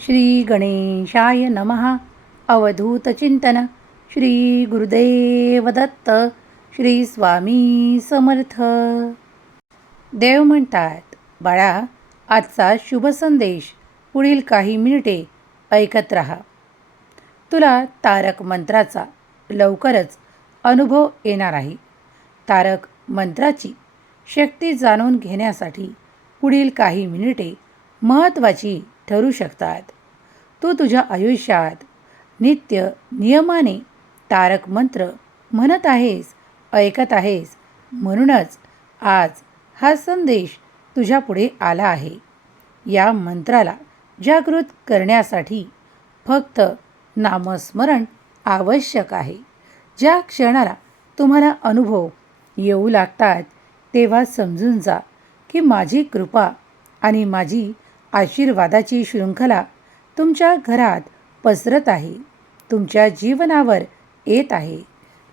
श्री गणेशाय नमः. अवधूत चिंतन. श्री गुरुदेव दत्त. श्री स्वामी समर्थ. देव म्हणतात, बाळा, आजचा शुभ संदेश पुढील काही मिनिटे ऐकत राहा. तुला तारक मंत्राचा लवकरच अनुभव येणार आहे. तारक मंत्राची शक्ती जाणून घेण्यासाठी पुढील काही मिनिटे महत्त्वाची ठरू शकतात. तू तुझ्या आयुष्यात नित्य नियमाने तारक मंत्र म्हणत आहेस, ऐकत आहेस. म्हणूनच आज हा संदेश तुझ्या पुढे आला आहे. या मंत्राला जागृत करण्यासाठी फक्त नामस्मरण आवश्यक आहे. ज्या क्षणाला तुम्हाला अनुभव येऊ लागतात तेव्हा समजून जा की माझी कृपा आणि माझी आशीर्वादाची शृंखला तुमच्या घरात पसरत आहे, तुमच्या जीवनावर येत आहे.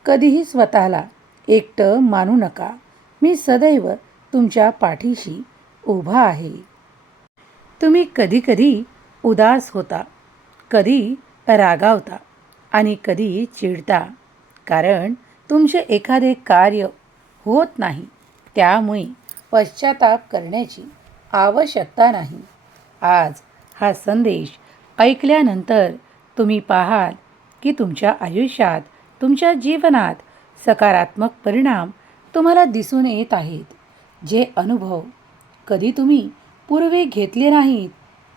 कधीही स्वतःला एकटं मानू नका. मी सदैव तुमच्या पाठीशी उभा आहे. तुम्ही कधी उदास होता, कधी रागावता आणि कधी चिडता, कारण तुमचे एखादे कार्य होत नाही. त्यामुळे पश्चाताप करण्याची आवश्यकता नाही. आज हा संदेश ऐकल्यानंतर तुम्ही पाहाल की तुमच्या आयुष्यात, तुमच्या जीवनात सकारात्मक परिणाम तुम्हाला दिसून येत आहेत. जे अनुभव कधी तुम्ही पूर्वी घेतले नाहीत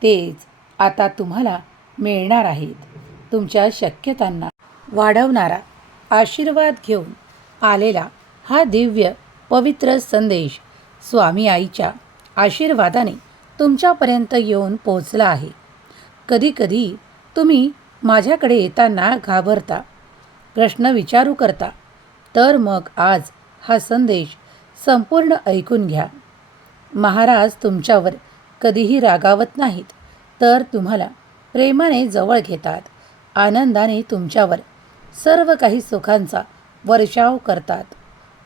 तेच आता तुम्हाला मिळणार आहेत. तुमच्या शक्यतांना वाढवणारा आशीर्वाद घेऊन आलेला हा दिव्य पवित्र संदेश स्वामी आईच्या आशीर्वादाने तुमच्यापर्यंत येऊन पोहोचला आहे. कधी तुम्ही माझ्याकडे येताना घाबरता, प्रश्न विचारू करता, तर मग आज हा संदेश संपूर्ण ऐकून घ्या. महाराज तुमच्यावर कधीही रागावत नाहीत, तर तुम्हाला प्रेमाने जवळ घेतात. आनंदाने तुमच्यावर सर्व काही सुखांचा वर्षाव करतात.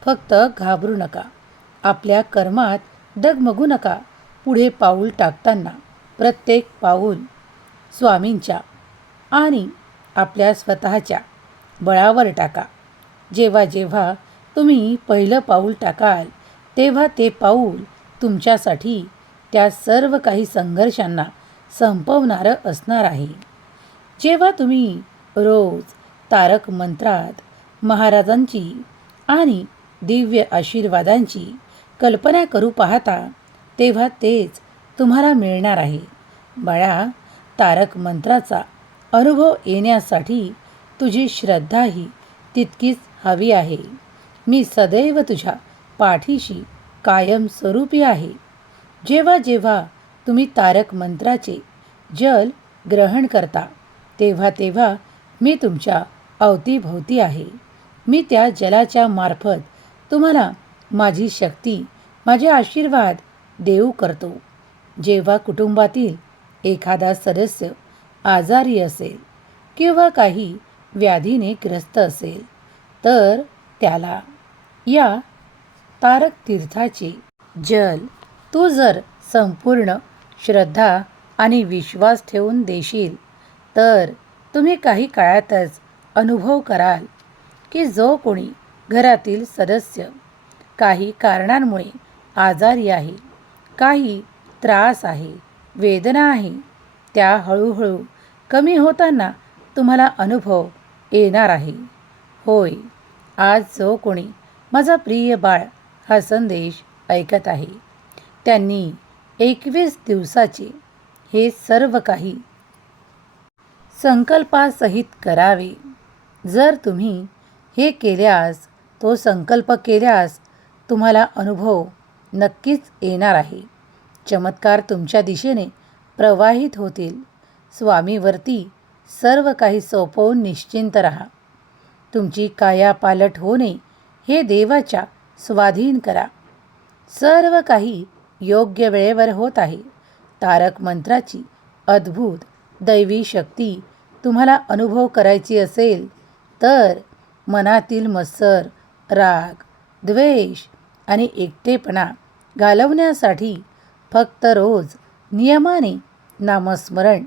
फक्त घाबरू नका, आपल्या कर्मात डगमगू नका. पुढे पाऊल टाकताना प्रत्येक पाऊल स्वामींच्या आणि आपल्या स्वतःच्या बळावर टाका. जेव्हा तुम्ही पहिलं पाऊल टाकाल तेव्हा ते पाऊल तुमच्यासाठी त्या सर्व काही संघर्षांना संपवणारं असणार आहे. जेव्हा तुम्ही रोज तारक मंत्रात महाराजांची आणि दिव्य आशीर्वादांची कल्पना करू पाहता तेव्हा तेच तुम्हाला मिळणार आहे. बाळा, तारक मंत्राचा अनुभव येण्यासाठी तुझी श्रद्धाही तितकीच हवी आहे. मी सदैव तुझ्या पाठीशी कायमस्वरूपी आहे. जेव्हा तुम्ही तारक मंत्राचे जल ग्रहण करता तेव्हा मी तुमच्या अवतीभोवती आहे. मी त्या जलाच्या मार्फत तुम्हाला माझी शक्ती, माझे आशीर्वाद देऊ करतो. जेव्हा कुटुंबातील एखादा सदस्य आजारी असेल किंवा काही व्याधीने ग्रस्त असेल तर त्याला या तारक तीर्थाचे जल तू जर संपूर्ण श्रद्धा आणि विश्वास ठेवून देशील तर तुम्ही काही काळातच अनुभव कराल की जो कोणी घरातील सदस्य काही कारणांमुळे आजारी आहे, काही त्रास आहे, वेदना आहे, त्या हळूहळू कमी होताना तुम्हाला अनुभव येणार आहे. होय, आज जो कोणी माझा प्रिय बाळ हा संदेश ऐकत आहे त्यांनी 21 दिवसाचे हे सर्व काही संकल्पासहित करावे. जर तुम्ही हे केल्यास, तो संकल्प केल्यास तुम्हाला अनुभव नक्कीच येणार आहे. चमत्कार तुमच्या दिशेने प्रवाहित होतील. स्वामीवरती सर्व काही सोपवून निश्चिंत राहा. तुमची कायापालट होणे हे देवाच्या स्वाधीन करा. सर्व काही योग्य वेळेवर होत आहे. तारक मंत्राची अद्भुत दैवी शक्ती तुम्हाला अनुभव करायची असेल तर मनातील मत्सर, राग, द्वेष आणि एकटेपणा घालवण्यासाठी फक्त रोज नियमाने नामस्मरण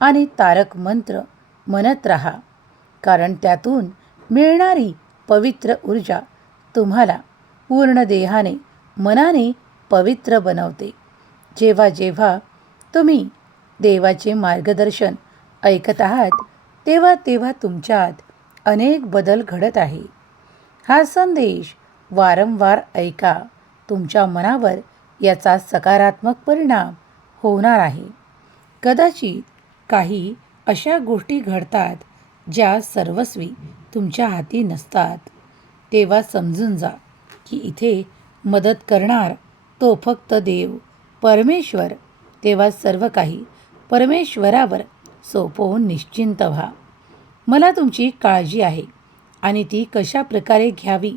आणि तारक मंत्र म्हणत राहा, कारण त्यातून मिळणारी पवित्र ऊर्जा तुम्हाला पूर्ण देहाने मनाने पवित्र बनवते. जेव्हा जेव्हा तुम्ही देवाचे मार्गदर्शन ऐकत आहात तेव्हा तेव्हा तुमच्यात अनेक बदल घडत आहे. हा संदेश वारंवार ऐका, तुमच्या मनावर याचा सकारात्मक परिणाम होणार आहे. कदाचित काही अशा गोष्टी घडतात ज्या सर्वस्वी तुमच्या हाती नसतात. तेव्हा समजून जा की इथे मदत करणार तो फक्त देव, परमेश्वर. तेव्हा सर्व काही परमेश्वरावर सोपवून निश्चिंत व्हा. मला तुमची काळजी आहे आणि ती कशा प्रकारे घ्यावी,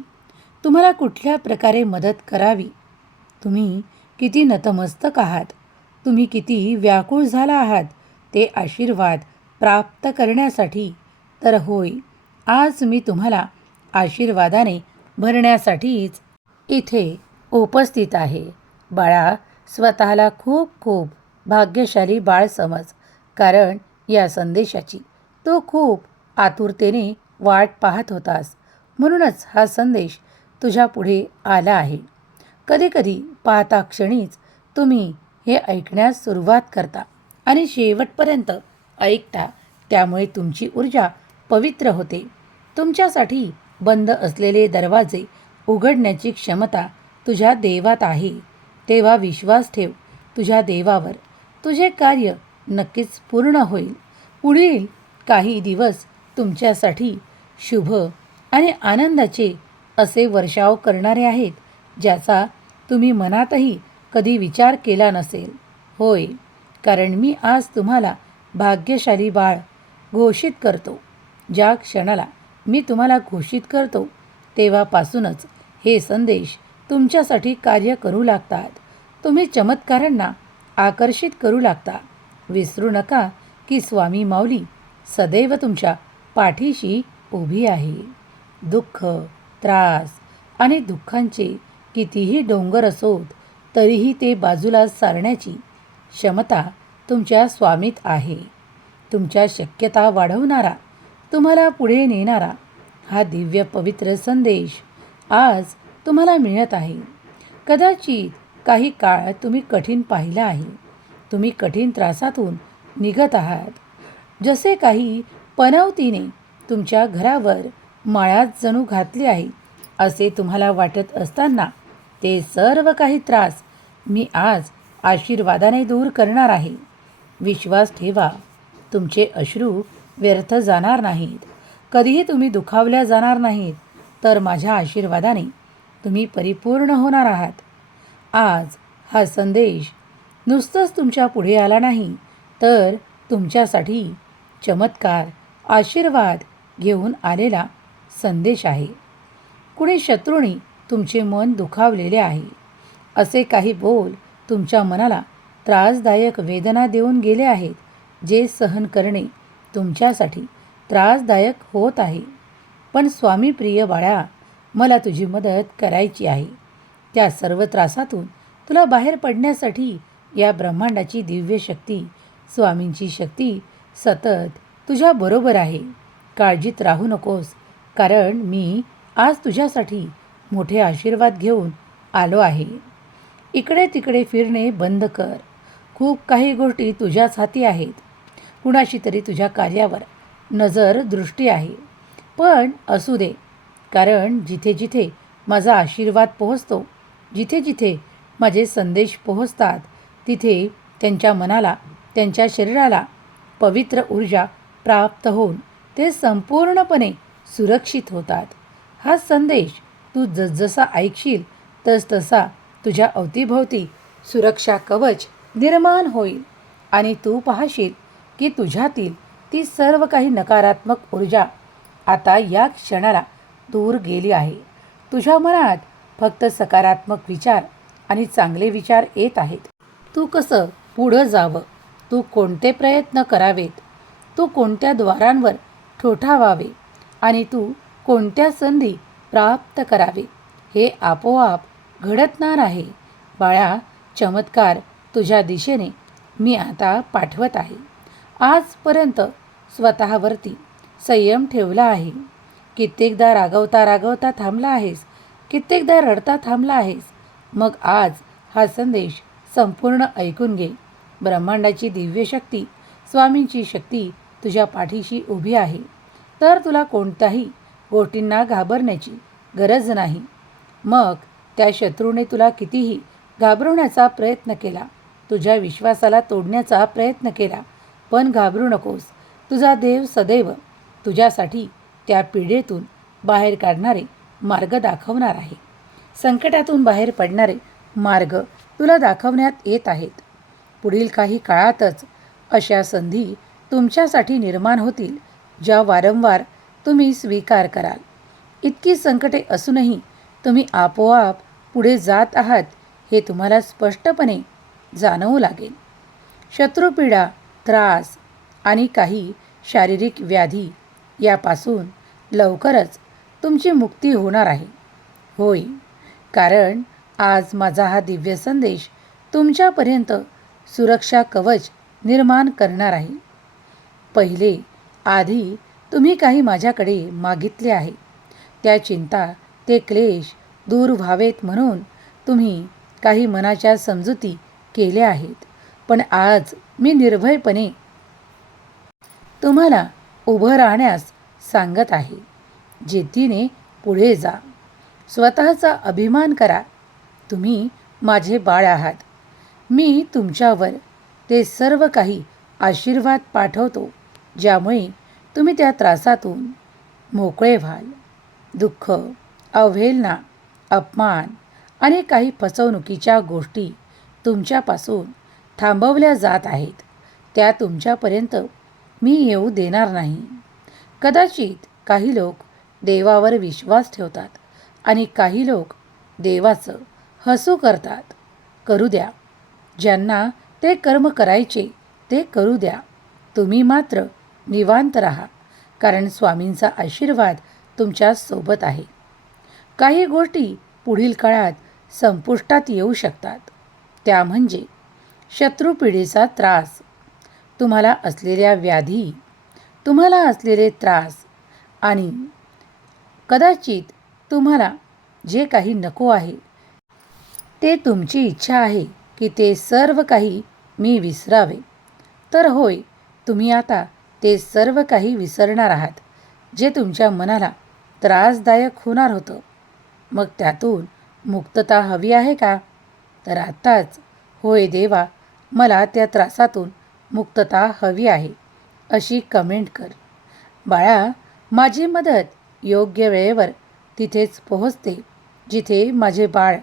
तुम्हाला कुठल्या प्रकारे मदत करावी, तुम्ही किती नतमस्तक आहात, तुम्ही किती व्याकुळ झाला आहात ते आशीर्वाद प्राप्त करण्यासाठी. तर होय, आज मी तुम्हाला आशीर्वादाने भरण्यासाठीच इथे उपस्थित आहे. बाळा, स्वतःला खूप खूप भाग्यशाली बाळ समज, कारण या संदेशाची तो खूप आतुरतेने वाट पाहत होतास. म्हणूनच हा संदेश तुझ्या पुढे आला आहे. कधीकधी पाहता क्षणीच तुम्ही हे ऐकण्यास सुरुवात करता आणि शेवटपर्यंत ऐकता. त्यामुळे तुमची ऊर्जा पवित्र होते. तुमच्यासाठी बंद असलेले दरवाजे उघडण्याची क्षमता तुझ्या देवात आहे. तेव्हा विश्वास ठेव तुझ्या देवावर. तुझे कार्य नक्कीच पूर्ण होईल. पुढील काही दिवस तुमच्यासाठी शुभ आणि आनंदाचे असे वर्षाव करणारे आहेत, ज्याचा तुम्ही मनातही कधी विचार केला नसेल. होय, कारण मी आज तुम्हाला भाग्यशाली बाळ घोषित करतो. ज्या क्षणाला मी तुम्हाला घोषित करतो तेव्हापासूनच हे संदेश तुमच्यासाठी कार्य करू लागतात. तुम्ही चमत्कारांना आकर्षित करू लागता. विसरू नका की स्वामी माऊली सदैव तुमच्या पाठीशी उभी आहे. दुःख, त्रास आणि दुःखांचे कितीही डोंगर असोत तरीही ते बाजूला सारण्याची क्षमता तुमच्या स्वामीत आहे. तुमच्या शक्यता वाढवणारा, तुम्हाला पुढे नेणारा हा दिव्य पवित्र संदेश आज तुम्हाला मिळत आहे. कदाचित काही काळ तुम्ही कठीण पाहिला आहे. तुम्ही कठीण त्रासातून निघत आहात. जसे काही पनवतीने तुमच्या घरावर माळात जणू घातली आहे असे तुम्हाला वाटत असताना ते सर्व काही त्रास मी आज आशीर्वादाने दूर करणार आहे. विश्वास ठेवा, तुमचे अश्रू व्यर्थ जाणार नाहीत. कधीही तुम्ही दुखावल्या जाणार नाहीत. तर माझ्या आशीर्वादाने तुम्ही परिपूर्ण होणार आहात. आज हा संदेश नुसतंच तुमच्या पुढे आला नाही, तर तुमच्यासाठी चमत्कार, आशीर्वाद घेऊन आलेला संदेश आहे. कुणी शत्रूंनी तुमचे मन दुखावलेले आहे. असे काही बोल तुमच्या मनाला त्रासदायक वेदना देऊन गेले आहेत, जे सहन करणे तुमच्यासाठी त्रासदायक होत आहे. पण स्वामी प्रिय बाळा, मला तुझी मदत करायची आहे. त्या सर्व त्रासातून तुला बाहेर पडण्यासाठी या ब्रह्मांडाची दिव्य शक्ती, स्वामींची शक्ती सतत तुझ्याबरोबर आहे. काळजीत राहू नकोस, कारण मी आज तुझ्यासाठी मोठे आशीर्वाद घेऊन आलो आहे. इकडे तिकडे फिरणे बंद कर. खूप काही गोष्टी तुझ्याच हाती आहेत. कुणाशी तरी तुझ्या कार्यावर नजर दृष्टी आहे. पण असू दे, कारण जिथे जिथे माझा आशीर्वाद पोहोचतो, जिथे जिथे माझे संदेश पोहोचतात, तिथे त्यांच्या मनाला, त्यांच्या शरीराला पवित्र ऊर्जा प्राप्त होऊन ते संपूर्णपणे सुरक्षित होतात. हा संदेश तू जसजसा ऐकशील तसतसा तुझ्या अवतीभोवती सुरक्षा कवच निर्माण होईल आणि तू पाहशील की तुझ्यातील ती सर्व काही नकारात्मक ऊर्जा आता या क्षणाला दूर गेली आहे. तुझ्या मनात फक्त सकारात्मक विचार आणि चांगले विचार येत आहेत. तू कसं पुढं जावं, तू कोणते प्रयत्न करावेत, तू कोणत्या द्वारांवर ठोठावावे आणि तू कोणत्या संधी प्राप्त करावे, हे आपोआप घडतणार आहे. बाळा, चमत्कार तुझ्या दिशेने मी आता पाठवत आहे. आजपर्यंत स्वतःवरती संयम ठेवला आहे. कित्येकदा रागवता रागवता थांबला आहेस, कित्येकदा रडता थांबला आहेस. मग आज हा संदेश संपूर्ण ऐकून घे. ब्रह्मांडाची दिव्य शक्ती, स्वामींची शक्ती तुझ्या पाठीशी उभी आहे. तर तुला कोणत्याही गोष्टींना घाबरण्याची गरज नाही. मग त्या शत्रूने तुला कितीही घाबरवण्याचा प्रयत्न केला, तुझ्या विश्वासाला तोडण्याचा प्रयत्न केला, पण घाबरू नकोस. तुझा देव सदैव तुझ्यासाठी त्या पिढेतून बाहेर काढणारे मार्ग दाखवणार आहे. संकटातून बाहेर पडणारे मार्ग तुला दाखवण्यात येत आहेत. पुढील काही काळातच अशा संधी तुमच्यासाठी निर्माण होतील, ज्या वारंवार तुम्ही स्वीकार कराल. इतकी संकटे असूनही तुम्ही आपोआप पुढे जात आहात हे तुम्हाला स्पष्टपणे जाणवू लागेल. शत्रुपीडा, त्रास आणि काही शारीरिक व्याधी यापासून लवकरच तुमची मुक्ती होणार आहे. होय, कारण आज माझा हा दिव्य संदेश तुमच्यापर्यंत सुरक्षा कवच निर्माण करणार आहे. पहिले आधी तुम्ही काही माझ्याकडे मागितले आहे. त्या चिंता, ते क्लेश दूर व्हावेत म्हणून तुम्ही काही मनाच्या समजुती केल्या आहेत. पण आज मी निर्भयपणे तुम्हाला उभं राहण्यास सांगत आहे. जिद्दीने पुढे जा. स्वतःचा अभिमान करा. तुम्ही माझे बाळ आहात. मी तुमच्यावर ते सर्व काही आशीर्वाद पाठवतो, ज्यामुळे तुम्ही त्या त्रासातून मोकळे व्हाल. दुःख, अवहेलना, अपमान आणि काही फसवणुकीच्या गोष्टी तुमच्यापासून थांबवल्या जात आहेत. त्या तुमच्यापर्यंत मी येऊ देणार नाही. कदाचित काही लोक देवावर विश्वास ठेवतात आणि काही लोक देवाचं हसू करतात. करू द्या. ज्यांना ते कर्म करायचे ते करू द्या. तुम्ही मात्र निवांत राहा, कारण स्वामींचा आशीर्वाद तुमच्या सोबत आहे. काही गोष्टी पुढील काळात संपुष्टात येऊ शकतात. त्या म्हणजे शत्रुपीडेचा त्रास, तुम्हाला असलेल्या व्याधी, तुम्हाला असलेले त्रास आणि कदाचित तुम्हाला जे काही नको आहे, ते तुमची इच्छा आहे की ते सर्व काही मी विसरावे. तर होय, तुम्ही आता ते सर्व काही विसरणार आहात, जे तुमच्या मनाला त्रासदायक होणार होतं. मग त्यातून मुक्तता हवी आहे का? तर आत्ताच होय देवा, मला त्या त्रासातून मुक्तता हवी आहे अशी कमेंट कर. बाळा, माझी मदत योग्य वेळेवर तिथेच पोहोचते, जिथे माझे बाळ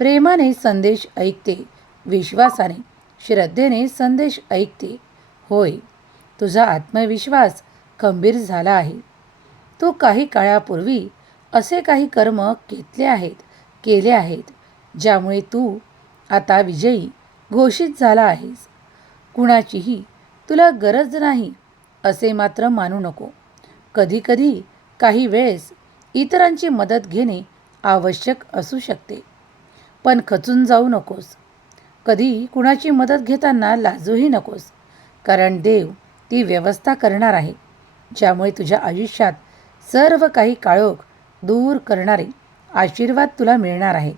प्रेमाने संदेश ऐकते, विश्वासाने, श्रद्धेने संदेश ऐकते. होय, तुझा आत्मविश्वास खंबीर झाला आहे. तू काही काळापूर्वी असे काही कर्म केले आहेत, ज्यामुळे तू आता विजयी घोषित झाला आहेस. कुणाचीही तुला गरज नाही असे मात्र मानू नको. कधीकधी काही वेळेस इतरांची मदत घेणे आवश्यक असू शकते, पण खचून जाऊ नकोस. कधी कुणाची मदत घेताना लाजूही नकोस, कारण देव ती व्यवस्था करणार आहे, ज्यामुळे तुझ्या आयुष्यात सर्व काही काळोख दूर करणारे आशीर्वाद तुला मिळणार आहेत.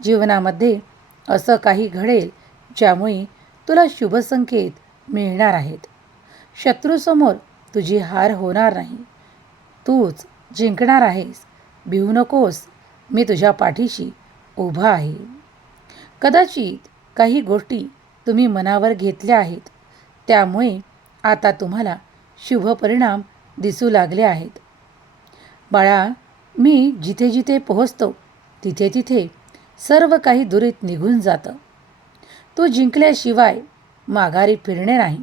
जीवनामध्ये असं काही घडेल ज्यामुळे तुला शुभसंकेत मिळणार आहेत. शत्रूसमोर तुझी हार होणार नाही. तूच जिंकणार आहेस. भिवू नकोस. मी तुझ्या पाठीशी उभा आहे. कदाचित काही गोष्टी तुम्ही मनावर घेतल्या आहेत, त्यामुळे आता तुम्हाला शुभ परिणाम दिसू लागले आहेत. बाळा, मी जिथे जिथे पोहोचतो तिथे तिथे सर्व काही दुरीत निघून जातं. तू जिंकल्याशिवाय माघारी फिरणे नाही,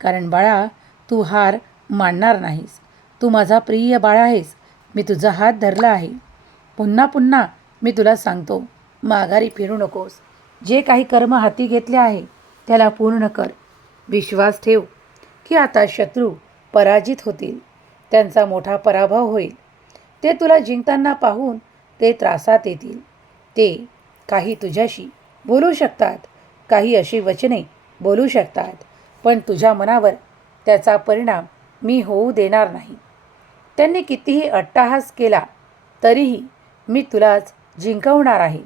कारण बाळा, तू हार मानणार नाहीस. तू माझा प्रिय बाळ आहेस. मी तुझा हात धरला आहे. पुन्हा पुन्हा मी तुला सांगतो, माघारी फिरू नकोस. जे काही कर्म हाती घेतले आहे त्याला पूर्ण कर. विश्वास ठेव की आता शत्रू पराजित होतील. त्यांचा मोठा पराभव होईल. ते तुला जिंकताना पाहून ते त्रासात येतील. ते काही तुझ्याशी बोलू शकतात, काही अशी वचने बोलू शकतात, पण तुझ्या मनावर त्याचा परिणाम मी होऊ देणार नाही. त्यांनी कितीही अट्टाहास केला तरीही मी तुलाच जिंकवणार आहे.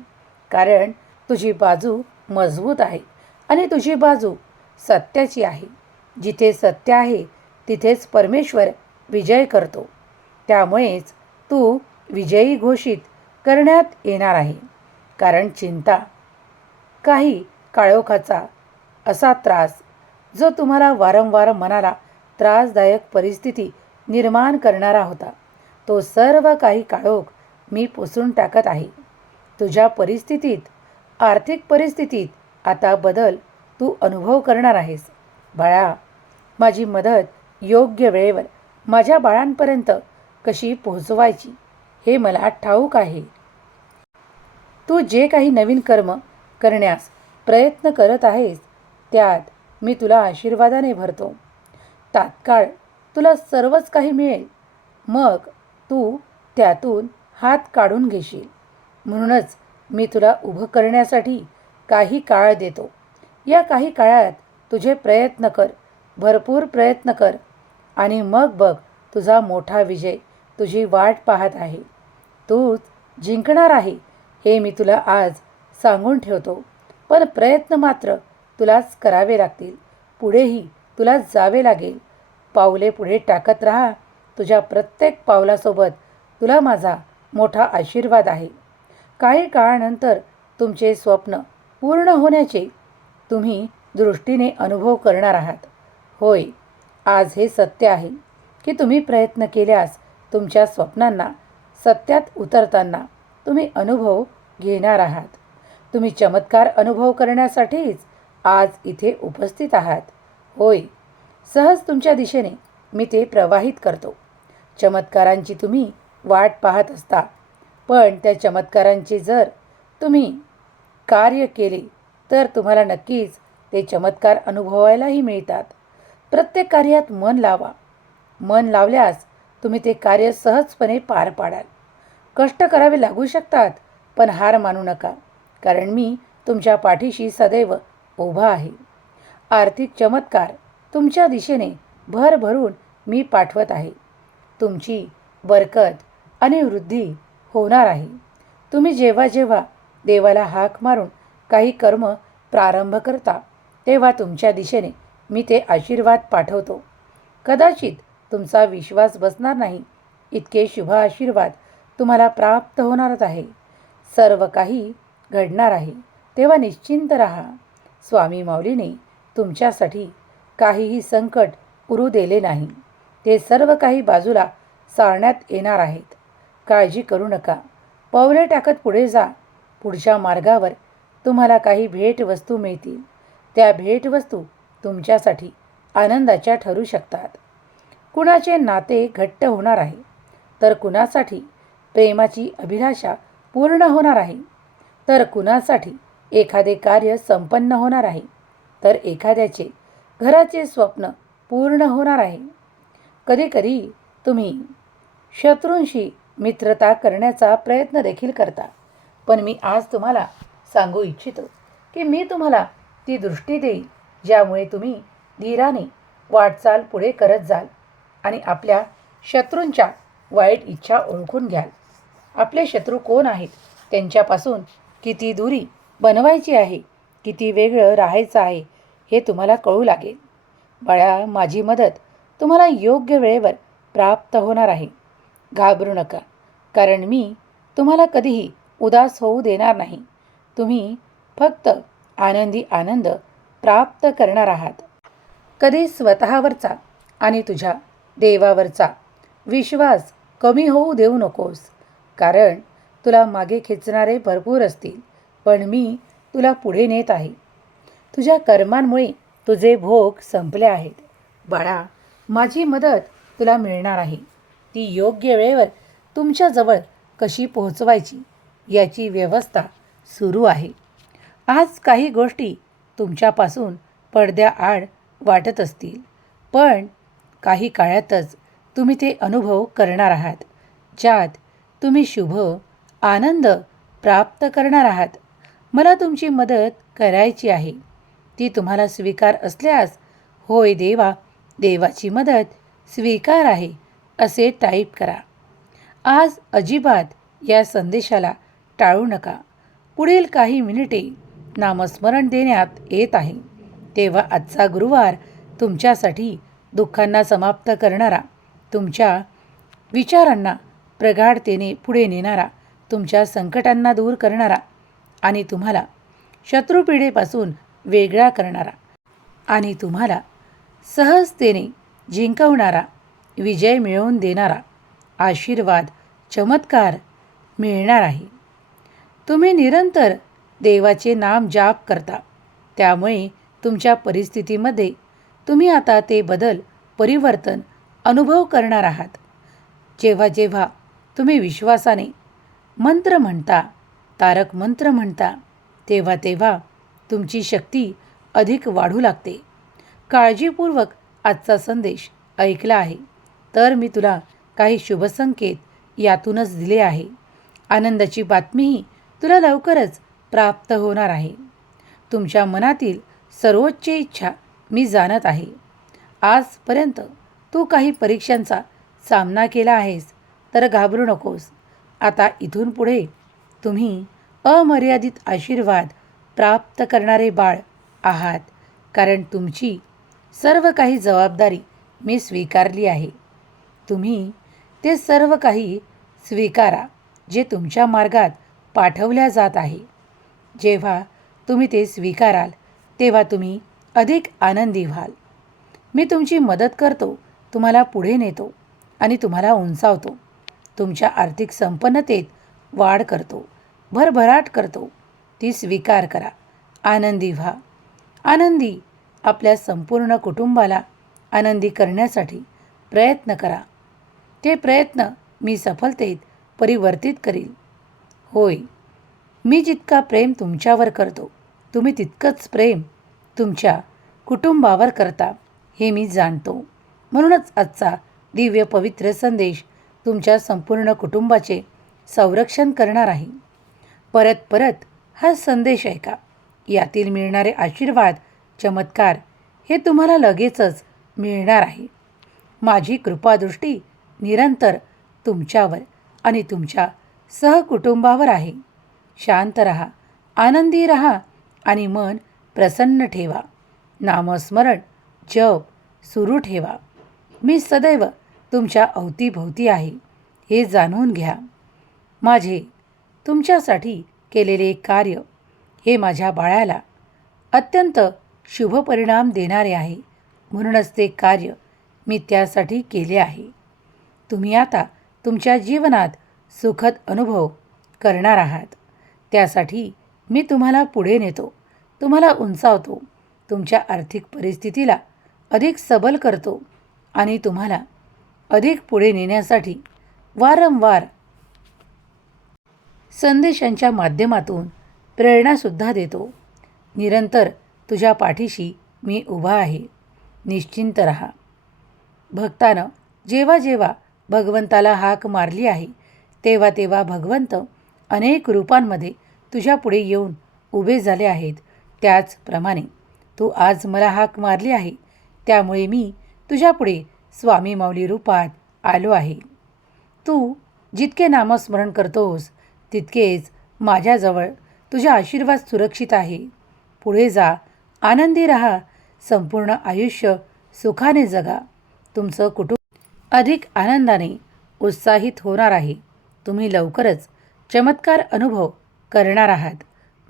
कारण तुझी बाजू मजबूत आहे आणि तुझी बाजू सत्याची आहे. जिथे सत्य आहे तिथेच परमेश्वर विजय करतो. त्यामुळेच तू विजयी घोषित करण्यात येणार आहे. कारण चिंता काही काळोखाचा असा त्रास जो तुम्हाला वारंवार मनाला त्रासदायक परिस्थिती निर्माण करणारा होता, तो सर्व काही काळोख मी पुसून टाकत आहे. तुझ्या परिस्थितीत, आर्थिक परिस्थितीत आता बदल तू अनुभव करणार आहेस. बाळा, माझी मदत योग्य वेळेवर माझ्या बाळांपर्यंत कशी पोहोचवायची हे मला ठाऊक आहे. तू जे काही नवीन कर्म करण्यास प्रयत्न करत आहेस त्यात मी तुला आशीर्वादाने भरतो. तात्काळ तुला सर्वच काही मिळेल, मग तू त्यातून हात काढून घेशील. म्हणूनच मी तुला उभं करण्यासाठी काही काळ देतो. या काही काळात तुझे प्रयत्न कर, भरपूर प्रयत्न कर आणि मग बघ तुझा मोठा विजय तुझी वाट पाहत आहे. तूच जिंकणार आहे हे मी तुला आज सांगून ठेवतो. पण प्रयत्न मात्र तुलाच करावे लागतील. पुढेही तुलाच जावे लागेल. पावले पुढे टाकत राहा. तुझ्या प्रत्येक पावलासोबत तुला माझा मोठा आशीर्वाद आहे. काही काळानंतर तुमचे स्वप्न पूर्ण होण्याचे तुम्ही दृष्टीने अनुभव करणार आहात. होय, आज हे सत्य आहे की तुम्ही प्रयत्न केल्यास तुमच्या स्वप्नांना सत्यात उतरताना तुम्ही अनुभव घेणार आहात. तुम्ही चमत्कार अनुभव करण्यासाठीच आज इथे उपस्थित आहात. होय, सहज तुमच्या दिशेने मी ते प्रवाहित करतो. चमत्कारांची तुम्ही वाट पाहत असता, पण त्या चमत्कारांचे जर तुम्ही कार्य केले तर तुम्हाला नक्कीच ते चमत्कार अनुभवायलाही मिळतात. प्रत्येक कार्यात मन लावा. मन लावल्यास तुम्ही ते कार्य सहजपणे पार पाडाल. कष्ट करावे लागू शकतात, पण हार मानू नका, कारण मी तुमच्या पाठीशी सदैव उभा आहे. आर्थिक चमत्कार तुमच्या दिशेने भरभरून मी पाठवत आहे. तुमची बरकत आणि वृद्धी होणार आहे. तुम्ही जेव्हा जेव्हा देवाला हाक मारून काही कर्म प्रारंभ करता तेव्हा तुमच्या दिशेने मी ते आशीर्वाद पाठवतो. कदाचित तुमचा विश्वास बसणार नाही इतके शुभ आशीर्वाद तुम्हाला प्राप्त होणारच आहे. सर्व काही घडणार आहे तेव्हा निश्चिंत राहा. स्वामी माऊलीने तुमच्यासाठी काहीही संकट उरू दिले नाही. ते सर्व काही बाजूला सारण्यात येणार आहेत. काळजी करू नका. पावले टाकत पुढे जा. पुढच्या मार्गावर तुम्हाला काही भेटवस्तू मिळतील. त्या भेटवस्तू तुमच्यासाठी आनंदाच्या ठरू शकतात. कुणाचे नाते घट्ट होणार आहे, तर कुणासाठी प्रेमाची अभिलाषा पूर्ण होणार आहे, तर कुणासाठी एखादे कार्य संपन्न होणार आहे, तर एखाद्याचे घराचे स्वप्न पूर्ण होणार आहे. कधीकधी तुम्ही शत्रूंशी मित्रता करण्याचा प्रयत्न देखील करता, पण मी आज तुम्हाला सांगू इच्छितो की मी तुम्हाला ती दृष्टी देईल ज्यामुळे तुम्ही धीराने वाटचाल पुढे करत जाल आणि आपल्या शत्रूंच्या वाईट इच्छा ओळखून घ्याल. आपले शत्रू कोण आहेत, त्यांच्यापासून किती दूरी बनवायची आहे, किती वेगळं राहायचं आहे हे तुम्हाला कळू लागेल. बाळा, माझी मदत तुम्हाला योग्य वेळेवर प्राप्त होणार आहे. घाबरू नका, कारण मी तुम्हाला कधीही उदास होऊ देणार नाही. तुम्ही फक्त आनंदी आनंद प्राप्त करणार आहात. कधी स्वतःवरचा आणि तुझ्या देवावरचा विश्वास कमी होऊ देऊ नकोस. कारण तुला मागे खेचणारे भरपूर असतील, पण मी तुला पुढे नेत आहे. तुझ्या कर्मांमुळे तुझे भोग संपले आहेत. बाळा, माझी मदत तुला मिळणार आहे. ती योग्य वेळेवर तुमच्याजवळ कशी पोहोचवायची याची व्यवस्था सुरू आहे. आज काही गोष्टी तुमच्यापासून पडद्याआड वाटत असतील, पण काही काळातच तुम्ही ते अनुभव करणार आहात, ज्यात तुम्ही शुभ आनंद प्राप्त करणार आहात. मला तुमची मदत करायची आहे. ती तुम्हाला स्वीकार असल्यास, होय देवा, देवाची मदत स्वीकार आहे असे टाईप करा. आज अजिबात या संदेशाला टाळू नका. पुढील काही मिनिटे नामस्मरण देण्यात येत आहे, तेव्हा आजचा गुरुवार तुमच्यासाठी दुःखांना समाप्त करणारा, तुमच्या विचारांना प्रगाढतेने पुढे नेणारा, तुमच्या संकटांना दूर करणारा आणि तुम्हाला शत्रुपीडेपासून वेगळा करणारा आणि तुम्हाला सहजतेने जिंकवणारा, विजय मिळवून देणारा आशीर्वाद, चमत्कार मिळणार आहे. तुम्ही निरंतर देवाचे नाम जाप करता, त्यामुळे तुमच्या परिस्थितीमध्ये तुम्ही आता ते बदल, परिवर्तन अनुभव करणार आहात. जेव्हा जेव्हा तुम्ही विश्वासाने मंत्र म्हणता, तारक मंत्र म्हणता, तेव्हा तेव्हा तुमची शक्ती अधिक वाढू लागते. काळजीपूर्वक आजचा संदेश ऐकला आहे तर मी तुला काही शुभसंकेत यातूनच दिले आहे. आनंदाची बातमीही तुला लवकरच प्राप्त होणार आहे. तुमच्या मनातील सर्वोच्च इच्छा मी जाणत आहे. आजपर्यंत तू काही परीक्षांचा सामना केला आहेस तर घाबरू नकोस. आता इथून पुढे तुम्ही अमर्यादित आशीर्वाद प्राप्त करणारे बाळ आहात, कारण तुमची सर्व काही जबाबदारी मी स्वीकारली आहे. तुम्ही ते सर्व काही स्वीकारा जे तुमच्या मार्गात पाठवल्या जात आहे. जेव्हा तुम्ही ते स्वीकाराल तेव्हा तुम्ही अधिक आनंदी व्हाल. मी तुमची मदत करतो, तुम्हाला पुढे नेतो आणि तुम्हाला उंचावतो. तुमच्या आर्थिक संपन्नतेत वाढ करतो, भरभराट करतो. ती स्वीकार करा. आनंदी व्हा. आनंदी आपल्या संपूर्ण कुटुंबाला आनंदी करण्यासाठी प्रयत्न करा. ते प्रयत्न मी सफलतेत परिवर्तित करील. होय, मी जितका प्रेम तुमच्यावर करतो, तुम्ही तितकंच प्रेम तुमच्या कुटुंबावर करता हे मी जाणतो. म्हणूनच आजचा दिव्य पवित्र संदेश तुमच्या संपूर्ण कुटुंबाचे संरक्षण करणार आहे. परत परत हा संदेश ऐका. यातील मिळणारे आशीर्वाद, चमत्कार हे तुम्हाला लगेचच मिळणार आहे. माझी कृपादृष्टी निरंतर तुमच्यावर आणि तुमच्या सहकुटुंबावर आहे. शांत रहा, आनंदी रहा आणि मन प्रसन्न ठेवा. नामस्मरण, जप सुरू ठेवा. मी सदैव तुमच्या अवतीभोवती आहे हे जाणून घ्या. माझे तुमच्यासाठी केलेले कार्य हे माझ्या बाळाला अत्यंत शुभ परिणाम देणारे आहे. म्हणूनच ते कार्य मी त्यासाठी केले आहे. तुम्ही आता तुमच्या जीवनात सुखद अनुभव करणार आहात. त्यासाठी मी तुम्हाला पुढे नेतो, तुम्हाला उंचावतो, तुमच्या आर्थिक परिस्थितीला अधिक सबल करतो आणि तुम्हाला अधिक पुढे नेण्यासाठी वारंवार संदेशांच्या माध्यमातून प्रेरणासुद्धा देतो. निरंतर तुझ्या पाठीशी मी उभा आहे. निश्चिंत रहा. भक्तानं जेव्हा जेव्हा भगवंताला हाक मारली आहे तेव्हा तेव्हा भगवंत अनेक रूपांमध्ये तुझ्या पुढे येऊन उभे झाले आहेत. त्याचप्रमाणे तू आज मला हाक मारली आहे, त्यामुळे मी तुझ्या पुढे स्वामी माऊली रूपात आलो आहे. तू जितके नामस्मरण करतोस तितकेच माझ्याजवळ तुझा आशीर्वाद सुरक्षित आहे. पुढे जा, आनंदी रहा, संपूर्ण आयुष्य सुखाने जगा. तुमचं कुटुंब अधिक आनंदाने उत्साहित होणार आहे. तुम्ही लवकरच चमत्कार अनुभव करणार आहात.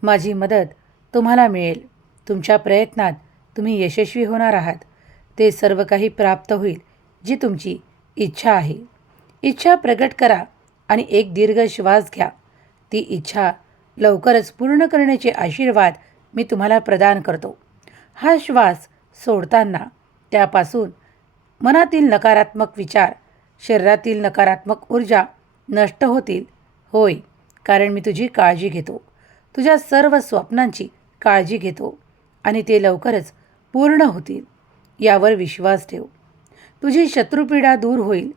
माझी मदत तुम्हाला मिळेल. तुमच्या प्रयत्नात तुम्ही यशस्वी होणार आहात. ते सर्व काही प्राप्त होईल जी तुमची इच्छा आहे. इच्छा प्रगट करा आणि एक दीर्घ श्वास घ्या. ती इच्छा लवकरच पूर्ण करण्याचे आशीर्वाद मी तुम्हाला प्रदान करतो. हा श्वास सोडताना त्यापासून मनातील नकारात्मक विचार, शरीरातील नकारात्मक ऊर्जा नष्ट होतील. होय, कारण मी तुझी काळजी घेतो. तुझ्या सर्व स्वप्नांची काळजी घेतो आणि ते लवकरच पूर्ण होतील. यावर विश्वास ठेव. तुझी शत्रुपीडा दूर होईल.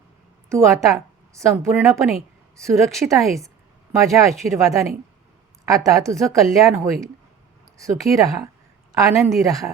तू आता संपूर्णपणे सुरक्षित आहेस. माझ्या आशीर्वादाने आता तुझं कल्याण होईल. सुखी रहा, आनंदी रहा.